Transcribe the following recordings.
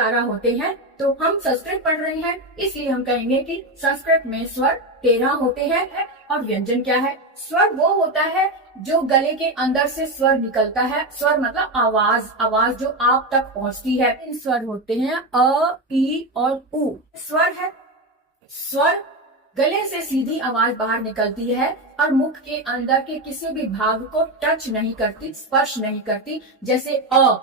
11 होते हैं। तो हम संस्कृत पढ़ रहे हैं, इसलिए हम कहेंगे कि संस्कृत में स्वर 13 होते हैं। और व्यंजन क्या है? स्वर वो होता है जो गले के अंदर से स्वर निकलता है। स्वर मतलब आवाज, आवाज जो आप तक पहुंचती है। इन स्वर होते हैं अ, ई और उ। स्वर है, स्वर गले से सीधी आवाज बाहर निकलती है और मुख के अंदर के किसी भी भाग को टच नहीं करती, स्पर्श नहीं करती। जैसे अ,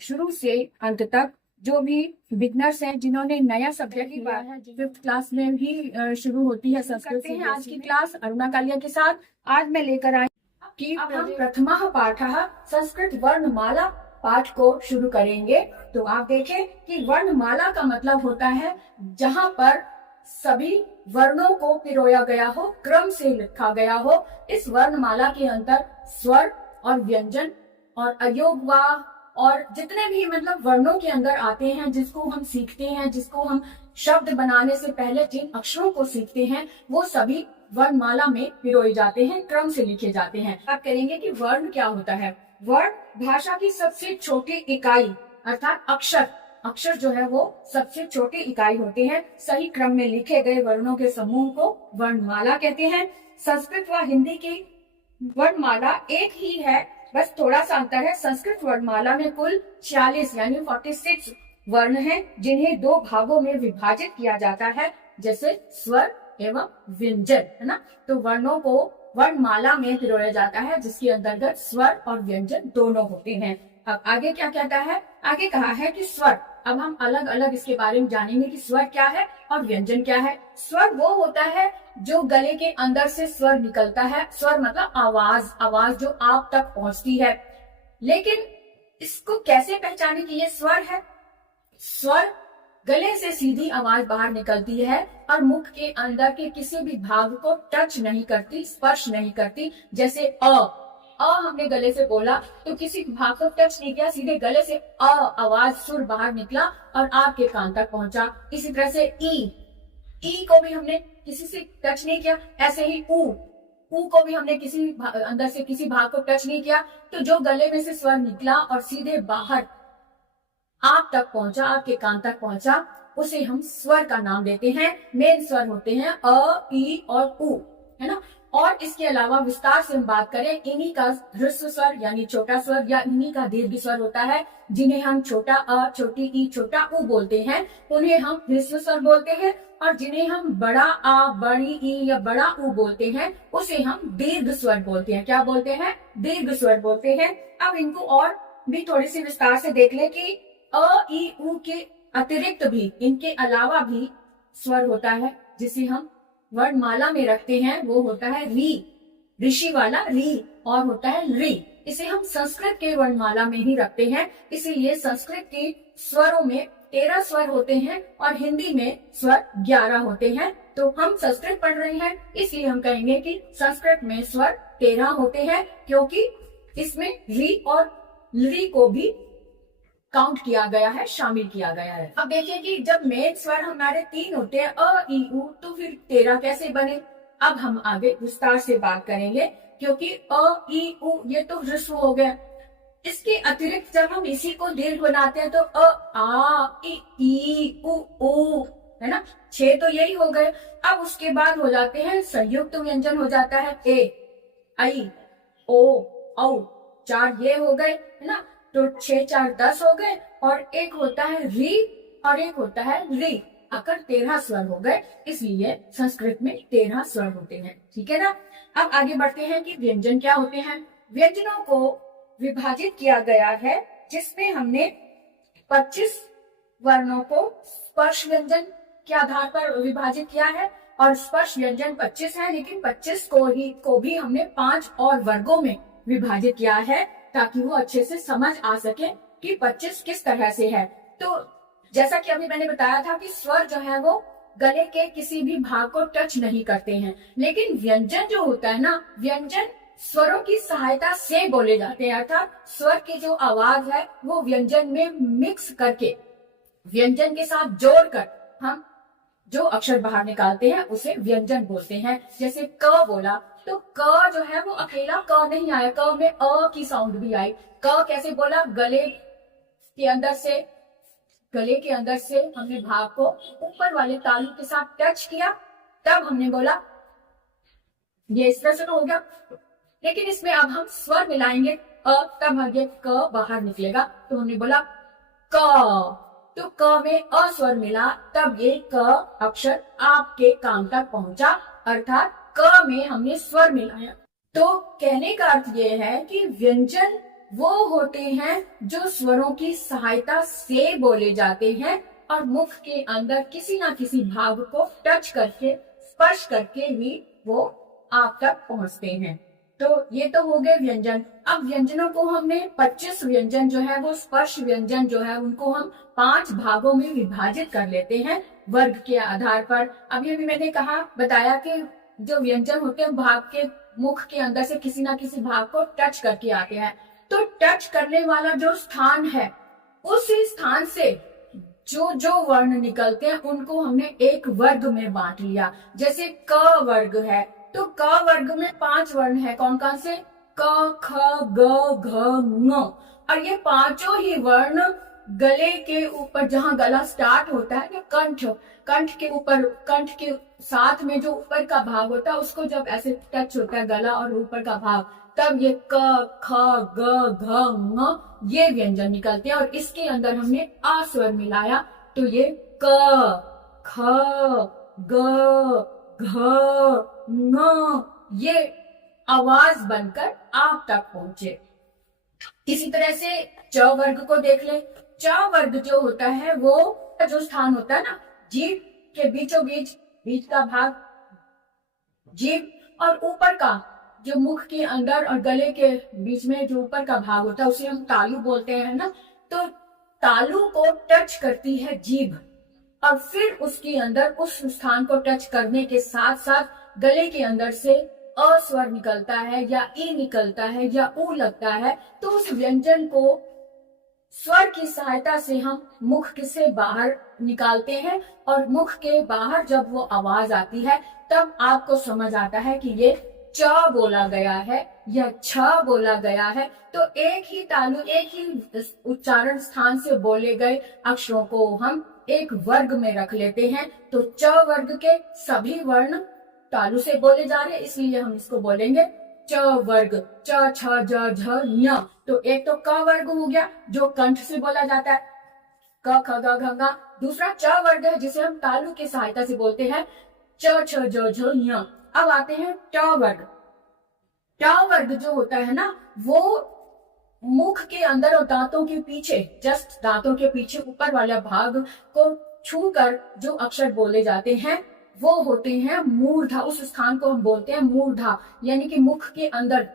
शुरू से अंत तक जो भी बिगनर्स हैं, जिन्होंने नया सब्जेक्ट लिया है, 5th क्लास में भी शुरू होती है संस्कृत से। आज की क्लास अरुणा कालिया के साथ आज मैं लेकर आई कि अब हम प्रथमः पाठः संस्कृत वर्णमाला पाठ को शुरू करेंगे। तो आप देखें कि वर्णमाला का मतलब होता है जहाँ पर सभी वर्णों को पिरोया गया हो, क्रम से लिखा गया हो। इस वर्णमाला के अंदर स्वर और व्यंजन और अयोगवा और जितने भी मतलब वर्णों के अंदर आते हैं, जिसको हम सीखते हैं, जिसको हम शब्द बनाने से पहले जिन अक्षरों को सीखते हैं, वो सभी वर्णमाला में पिरोए जाते हैं, क्रम से लिखे जाते हैं। बात करेंगे कि वर्ण क्या होता है। वर्ण भाषा की सबसे छोटी इकाई अर्थात अक्षर, अक्षर जो है वो सबसे छोटी इकाई होते हैं। सही क्रम में लिखे गए वर्णों के समूह को वर्णमाला कहते हैं। संस्कृत व हिंदी की वर्णमाला एक ही है, बस थोड़ा सा अंतर है। संस्कृत वर्णमाला में कुल 46 यानी 46 वर्ण हैं, जिन्हें 2 भागों में विभाजित किया जाता है, जैसे स्वर एवं व्यंजन, है ना। तो वर्णों को वर्णमाला में पिरोया जाता है, जिसके अंतर्गत स्वर और व्यंजन दोनों होते हैं। अब आगे क्या कहता है? आगे कहा है कि स्वर, अब हम अलग अलग इसके बारे में जानेंगे कि स्वर क्या है और व्यंजन क्या है। स्वर वो होता है जो गले के अंदर से स्वर निकलता है। स्वर मतलब आवाज, आवाज जो आप तक पहुंचती है। लेकिन इसको कैसे पहचाने कि ये स्वर है? स्वर गले से सीधी आवाज बाहर निकलती है और मुख के अंदर के किसी भी भाग को टच नहीं करती, स्पर्श नहीं करती। जैसे अ हमने गले से बोला तो किसी भाग को टच नहीं किया, सीधे गले से अ आवाज, सुर बाहर निकला और आपके कान तक पहुंचा। इसी तरह से ई को भी हमने किसी से टच नहीं किया। ऐसे ही ऊ को भी हमने किसी अंदर से किसी भाग को टच नहीं किया। तो जो गले में से स्वर निकला और सीधे बाहर आप तक पहुंचा, आपके कान तक पहुंचा, उसे हम स्वर का नाम देते हैं। मेन स्वर होते हैं अ, ई और उ, है ना। और इसके अलावा विस्तार से हम बात करें, इन्हीं का ह्रस्व स्वर यानी छोटा स्वर या इन्हीं का दीर्घ स्वर होता है, जिन्हें हम छोटा अ, छोटी ई, छोटा उ बोलते हैं, उन्हें हम ह्रस्व स्वर बोलते हैं। और जिन्हें हम बड़ा आ, बड़ी ई या बड़ा उ बोलते हैं, उसे हम दीर्घ स्वर बोलते हैं। क्या बोलते हैं? दीर्घ स्वर बोलते हैं। अब इनको और भी थोड़ी सी विस्तार से देख ले कि अ, ई, उ के अतिरिक्त भी, इनके अलावा भी स्वर होता है जिसे हम वर्णमाला में रखते हैं। वो होता है री, ऋषि वाला री, और होता है री। इसे हम संस्कृत के वर्णमाला में ही रखते हैं। इसीलिए संस्कृत के स्वरों में 13 स्वर होते हैं और हिंदी में स्वर 11 होते हैं। तो हम संस्कृत पढ़ रहे हैं, इसलिए हम कहेंगे कि संस्कृत में स्वर 13 होते हैं, क्योंकि इसमें री और ली को भी काउंट किया गया है, शामिल किया गया है। अब देखिए कि जब मेन स्वर हमारे 3 होते हैं अ, ई, उ, तो फिर 13 कैसे बने? अब हम आगे विस्तार से बात करेंगे, क्योंकि अ, ई, उ ये तो ह्रस्व हो गया। इसके अतिरिक्त जब हम इसी को दीर्घ बनाते हैं तो अ, आ, ई, उ, है ना। 6 तो यही हो गए। अब उसके बाद हो जाते हैं संयुक्त व्यंजन, हो जाता है ए, आई, ओ, औ, 4 ये हो गए, है ना। तो 6 4 10 हो गए, और एक होता है री और एक होता है री, आकर 13 स्वर हो गए। इसलिए संस्कृत में 13 स्वर होते हैं, ठीक है ना। अब आगे बढ़ते हैं कि व्यंजन क्या होते हैं। व्यंजनों को विभाजित किया गया है, जिसमें हमने 25 वर्णों को स्पर्श व्यंजन के आधार पर विभाजित किया है, और स्पर्श व्यंजन 25 है, लेकिन 25 को भी हमने 5 और वर्गों में विभाजित किया है, ताकि वो अच्छे से समझ आ सके कि 25 किस तरह से है। तो जैसा कि अभी मैंने बताया था कि स्वर जो है वो गले के किसी भी भाग को टच नहीं करते हैं, लेकिन व्यंजन जो होता है ना, व्यंजन स्वरों की सहायता से बोले जाते हैं। अर्थात स्वर की जो आवाज है वो व्यंजन में मिक्स करके, व्यंजन के साथ जोड़कर हम जो अक्षर बाहर निकालते हैं उसे व्यंजन बोलते हैं। जैसे क बोला तो क जो है वो अकेला क नहीं आया, क में अ की साउंड भी आई। क कैसे बोला? गले के अंदर से गले के अंदर से हमने भाग को ऊपर वाले तालु के साथ टच किया, तब हमने बोला। ये इस तरह से तो हो गया, लेकिन इसमें अब हम स्वर मिलाएंगे अ, तब आगे क बाहर निकलेगा, तो हमने बोला क। तो क में अ स्वर मिला, तब ये क अक्षर आपके कान तक पहुंचा, अर्थात क में हमने स्वर मिलाया। तो कहने का अर्थ ये है कि व्यंजन वो होते हैं जो स्वरों की सहायता से बोले जाते हैं और मुख के अंदर किसी ना किसी भाग को टच करके, स्पर्श करके ही वो आप तक पहुंचते हैं। तो ये तो हो गए व्यंजन। अब व्यंजनों को हमने 25 व्यंजन जो है वो स्पर्श व्यंजन जो है उनको हम 5 भागों में विभाजित कर लेते हैं वर्ग के आधार पर। अभी अभी मैंने बताया कि जो व्यंजन होते हैं भाग के मुख के अंदर से किसी ना किसी भाग को टच करके आते हैं। तो टच करने वाला जो स्थान है, उस स्थान से जो जो वर्ण निकलते हैं उनको हमने एक वर्ग में बांट लिया। जैसे क वर्ग है, तो क वर्ग में 5 वर्ण है। कौन कौन से? क, ख, ग, घ, ङ। और ये पांचों ही वर्ण गले के ऊपर, जहां गला स्टार्ट होता है, कंठ, कंठ के ऊपर, कंठ के साथ में जो ऊपर का भाग होता है उसको जब ऐसे टच होता है गला और ऊपर का भाग, तब ये क, ख, ग, घ, ङ ये व्यंजन निकलते हैं। और इसके अंदर हमने आ स्वर मिलाया, तो ये क, ख, ग, घ, ङ ये आवाज बनकर आप तक पहुंचे। इसी तरह से च वर्ग को देख ले। च वर्ग जो होता है वो जो स्थान होता है ना, जीभ के बीचों बीच, बीच का भाग, जीभ और ऊपर का जो मुख के अंदर और गले के बीच में जो ऊपर का भाग होता है उसे हम तालु बोलते हैं ना। तो तालु को टच करती है जीभ और फिर उसके अंदर उस स्थान को टच करने के साथ साथ गले के अंदर से अ स्वर निकलता है या ई निकलता है या उ लगता है। तो उस व्यंजन को स्वर की सहायता से हम मुख से बाहर निकालते हैं और मुख के बाहर जब वो आवाज आती है तब आपको समझ आता है कि ये च बोला गया है या छ बोला गया है। तो एक ही तालु, एक ही उच्चारण स्थान से बोले गए अक्षरों को हम एक वर्ग में रख लेते हैं। तो च वर्ग के सभी वर्ण तालु से बोले जा रहे हैं, इसलिए हम इसको बोलेंगे च वर्ग। च, छ, ज, झ, ञ। तो एक तो क वर्ग हो गया जो कंठ से बोला जाता है, क, ख, ग, घ, ङ। दूसरा च वर्ग है जिसे हम तालु की सहायता से बोलते हैं च, छ, ज, झ, ञ। अब आते हैं ट वर्ग। ट वर्ग जो होता है ना, वो मुख के अंदर और दांतों के पीछे, जस्ट दांतों के पीछे ऊपर वाला भाग को छूकर जो अक्षर बोले जाते हैं वो होते हैं मूर्धा। उस स्थान को हम बोलते हैं मूर्धा, यानी कि मुख के अंदर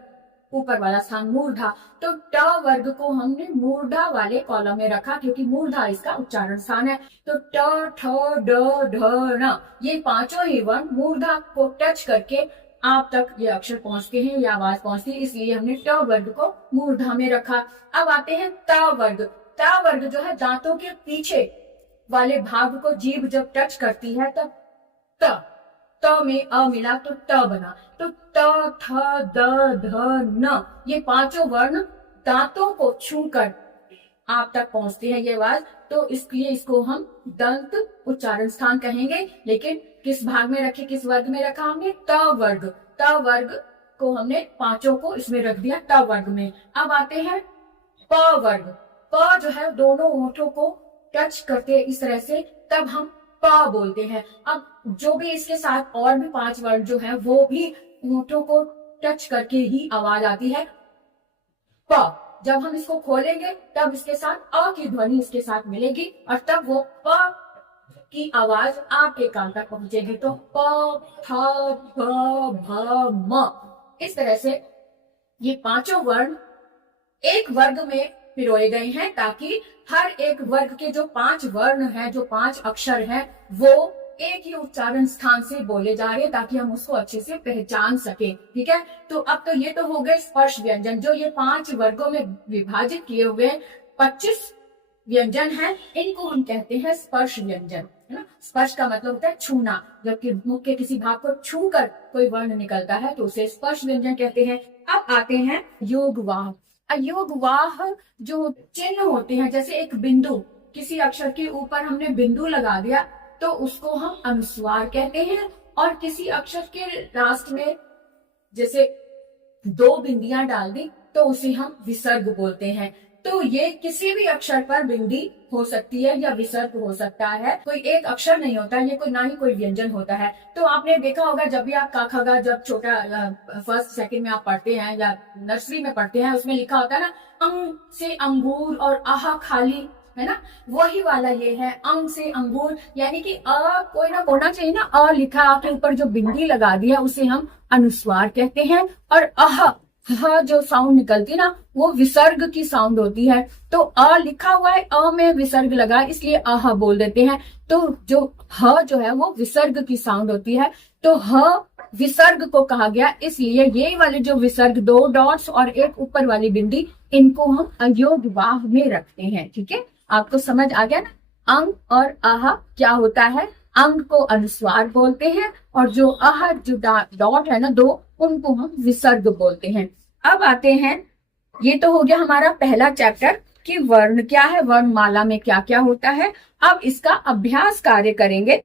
ऊपर वाला स्थान मूर्धा। तो ट वर्ग को हमने मूर्धा वाले कॉलम में रखा क्योंकि मूर्धा इसका उच्चारण स्थान है। तो ट, ठ, ड, ढ, ण ये पांचों ही वर्ण मूर्धा को टच करके आप तक ये अक्षर पहुंचते हैं, ये आवाज पहुंचती है, इसलिए हमने ट वर्ग को मूर्धा में रखा। अब आते हैं त वर्ग। त वर्ग जो है दांतों के पीछे वाले भाग को जीभ जब टच करती है तब त में अ मिला तो त बना। तो त, थ, द, ध, न ये पांचों वर्ण दांतों को छूकर आप तक पहुंचते हैं ये आवाज। तो इसलिए इसको हम दंत उच्चारण स्थान कहेंगे। लेकिन किस भाग में रखे, किस वर्ग में रखा हमने? त वर्ग। त वर्ग को हमने पांचों को इसमें रख दिया त वर्ग में। अब आते हैं प वर्ग। प जो है दोनों होठों को टच करते इस तरह से, तब हम प बोलते हैं। अब जो भी इसके साथ और भी 5 वर्ण जो है वो भी होठों को टच करके ही आवाज आती है प। जब हम इसको खोलेंगे तब इसके साथ अ की ध्वनि इसके साथ मिलेगी और तब वो प की आवाज आपके कान तक पहुंचेगी। तो प, थ, प, भ, म इस तरह से ये पांचों वर्ण एक वर्ग में पिरोए गए हैं ताकि हर एक वर्ग के जो 5 वर्ण हैं, जो 5 अक्षर हैं, वो एक ही उच्चारण स्थान से बोले जा रहे हैं ताकि हम उसको अच्छे से पहचान सके। ठीक है, तो अब तो ये तो हो गए स्पर्श व्यंजन जो ये 5 वर्गों में विभाजित किए हुए 25 व्यंजन हैं, इनको हम कहते हैं स्पर्श व्यंजन, है ना। स्पर्श का मतलब होता है छूना, जबकि मुख के किसी भाग को छू कर कोई वर्ण निकलता है तो उसे स्पर्श व्यंजन कहते हैं। अब आते हैं योगवाह। अयोगवाह जो चिन्ह होते हैं, जैसे एक बिंदु किसी अक्षर के ऊपर हमने बिंदु लगा दिया तो उसको हम अनुस्वार कहते हैं, और किसी अक्षर के लास्ट में जैसे 2 बिंदियां डाल दी तो उसे हम विसर्ग बोलते हैं। तो ये किसी भी अक्षर पर बिंदी हो सकती है या विसर्ग हो सकता है, कोई एक अक्षर नहीं होता, ये कोई ना ही कोई व्यंजन होता है। तो आपने देखा होगा जब भी आप क ख ग जब छोटा फर्स्ट सेकंड में आप पढ़ते हैं या नर्सरी में पढ़ते हैं, उसमें लिखा होता है ना अंग से अंगूर और आहा खाली, है ना, वही वाला ये है अंग से अंगूर, यानी कि अ कोई ना होना चाहिए ना, अ लिखा के ऊपर जो बिंदी लगा दिया उसे हम अनुस्वार कहते हैं, और अह ह जो साउंड निकलती है ना वो विसर्ग की साउंड होती है। तो अ लिखा हुआ है, अ में विसर्ग लगा इसलिए अह बोल देते हैं। तो जो ह जो है वो विसर्ग की साउंड होती है, तो ह विसर्ग को कहा गया, इसलिए ये वाले जो विसर्ग 2 डॉट्स और एक ऊपर वाली बिंदी, इनको हम अयोगवाह में रखते हैं। ठीक है, आपको समझ आ गया ना। अंग और आह क्या होता है, अंग को अनुस्वार बोलते हैं और जो आह जो डॉट है ना 2, उनको हम विसर्ग बोलते हैं। अब आते हैं, ये तो हो गया हमारा पहला चैप्टर कि वर्ण क्या है, वर्णमाला में क्या क्या होता है। अब इसका अभ्यास कार्य करेंगे।